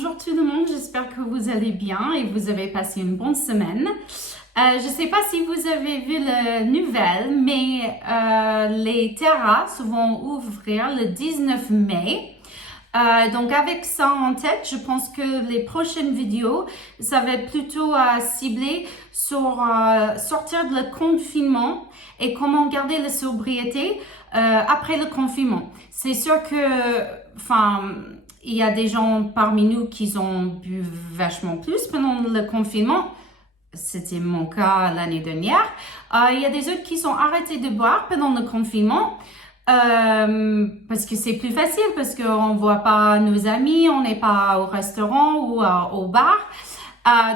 Bonjour tout le monde, j'espère que vous allez bien et vous avez passé une bonne semaine. Je ne sais pas si vous avez vu la nouvelle, mais les terrasses vont ouvrir le 19 mai. Donc avec ça en tête, je pense que les prochaines vidéos, ça va être plutôt ciblé sur sortir de le confinement et comment garder la sobriété après le confinement. C'est sûr que, il y a des gens parmi nous qui ont bu vachement plus pendant le confinement. C'était mon cas l'année dernière. Il y a des autres qui sont arrêtés de boire pendant le confinement. Parce que c'est plus facile, parce qu'on ne voit pas nos amis, on n'est pas au restaurant ou au bar.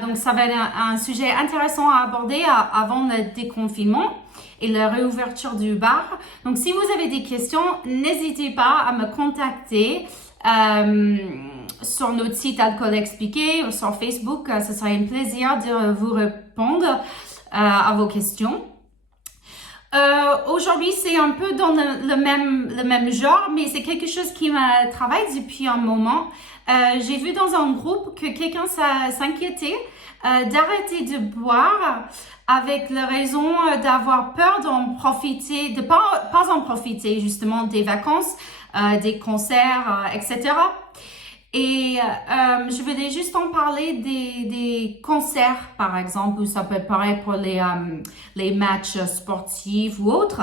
Donc, ça va être un sujet intéressant à aborder avant le déconfinement et la réouverture du bar. Donc, si vous avez des questions, n'hésitez pas à me contacter sur notre site Alcool Expliqué ou sur Facebook. Ce serait un plaisir de vous répondre à vos questions. Aujourd'hui, c'est un peu dans le même genre, mais c'est quelque chose qui m'a travaillé depuis un moment. J'ai vu dans un groupe que quelqu'un s'inquiétait d'arrêter de boire avec la raison d'avoir peur d'en profiter, de pas en profiter justement des vacances, des concerts, etc. Et je voulais juste en parler des concerts, par exemple, où ça peut être pareil pour les matchs sportifs ou autres.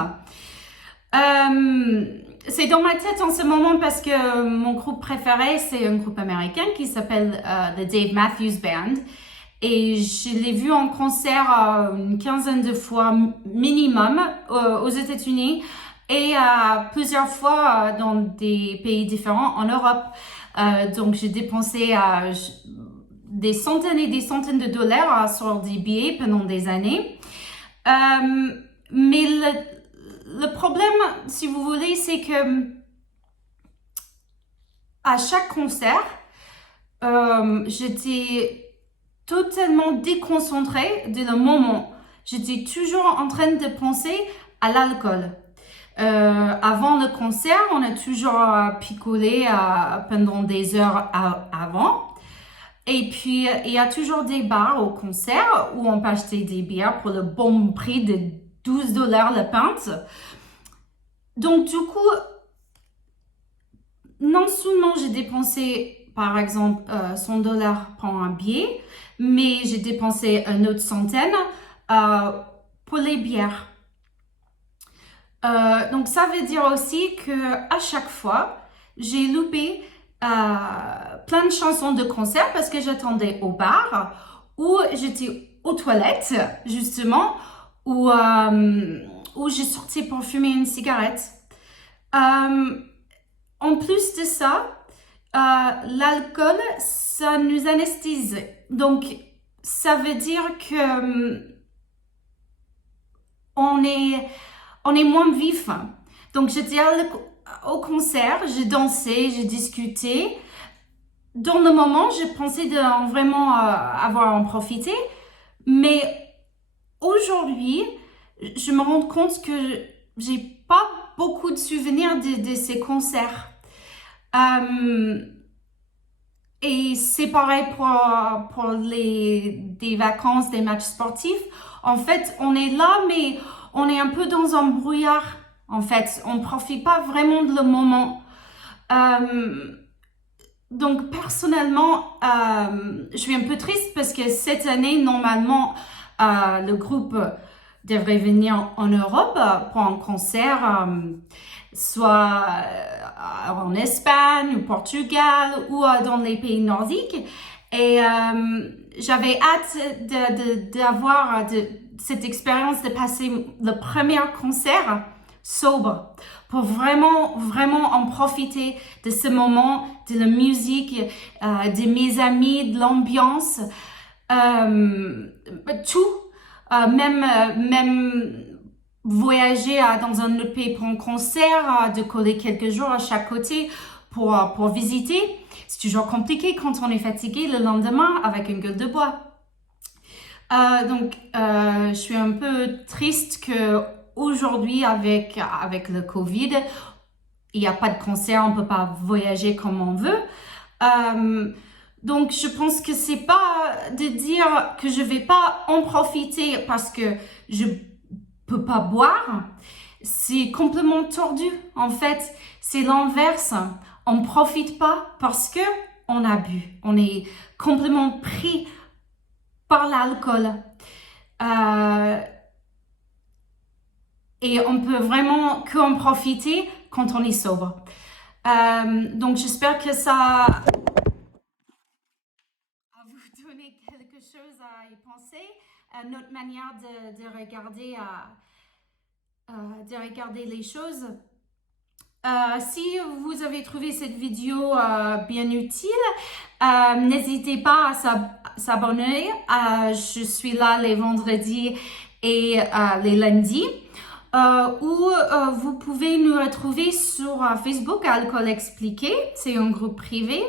C'est dans ma tête en ce moment parce que mon groupe préféré, c'est un groupe américain qui s'appelle The Dave Matthews Band. Et je l'ai vu en concert une quinzaine de fois minimum aux États-Unis et plusieurs fois dans des pays différents en Europe. Donc, j'ai dépensé des centaines et des centaines de dollars sur des billets pendant des années. Mais le problème, si vous voulez, c'est que à chaque concert, j'étais totalement déconcentrée de le moment. J'étais toujours en train de penser à l'alcool. Avant le concert, on a toujours picolé pendant des heures avant. Et puis, il y a toujours des bars au concert où on peut acheter des bières pour le bon prix de 12 $ la pinte. Donc, du coup, non seulement j'ai dépensé, par exemple, 100 $ pour un billet, mais j'ai dépensé une autre centaine pour les bières. Donc, ça veut dire aussi que à chaque fois, j'ai loupé plein de chansons de concert parce que j'attendais au bar ou j'étais aux toilettes, justement, ou j'ai sorti pour fumer une cigarette. En plus de ça, l'alcool, ça nous anesthésie. Donc, ça veut dire que on est moins vif. Donc, j'étais au concert, j'ai dansé, j'ai discuté. Dans le moment, je pensais de vraiment avoir en profité. Mais aujourd'hui, je me rends compte que j'ai pas beaucoup de souvenirs de ces concerts. Et c'est pareil pour des vacances, des matchs sportifs. En fait, on est là, mais on est un peu dans un brouillard. En fait, on ne profite pas vraiment de le moment. Donc, personnellement, je suis un peu triste parce que cette année, normalement, le groupe devrait venir en Europe pour un concert, soit en Espagne ou Portugal ou dans les pays nordiques. Et j'avais hâte d'avoir cette expérience de passer le premier concert sobre pour vraiment en profiter de ce moment, de la musique, de mes amis, de l'ambiance, tout, même voyager dans un autre pays pour un concert, de coller quelques jours à chaque côté pour visiter. C'est toujours compliqué quand on est fatigué le lendemain avec une gueule de bois. Donc, je suis un peu triste que aujourd'hui, avec le Covid, il n'y a pas de concert, on ne peut pas voyager comme on veut. Donc, je pense que c'est pas de dire que je vais pas en profiter parce que je peux pas boire. C'est complètement tordu. En fait, c'est l'inverse. On profite pas parce que on a bu. On est complètement pris par l'alcool. Et on peut vraiment qu'en profiter quand on est sobre. Donc, j'espère que ça vous donner quelque chose à y penser, notre manière de regarder les choses. Si vous avez trouvé cette vidéo bien utile, n'hésitez pas à s'abonner. Je suis là les vendredis et les lundis. Ou vous pouvez nous retrouver sur Facebook Alcool Expliqué, c'est un groupe privé,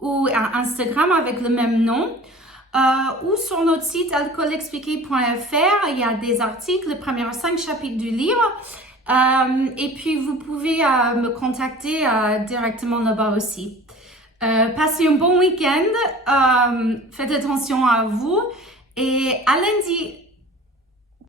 ou Instagram avec le même nom, ou sur notre site alcoolexpliqué.fr. Il y a des articles, les premiers 5 chapitres du livre, et puis vous pouvez me contacter directement là-bas aussi. Passez un bon week-end, faites attention à vous et à lundi.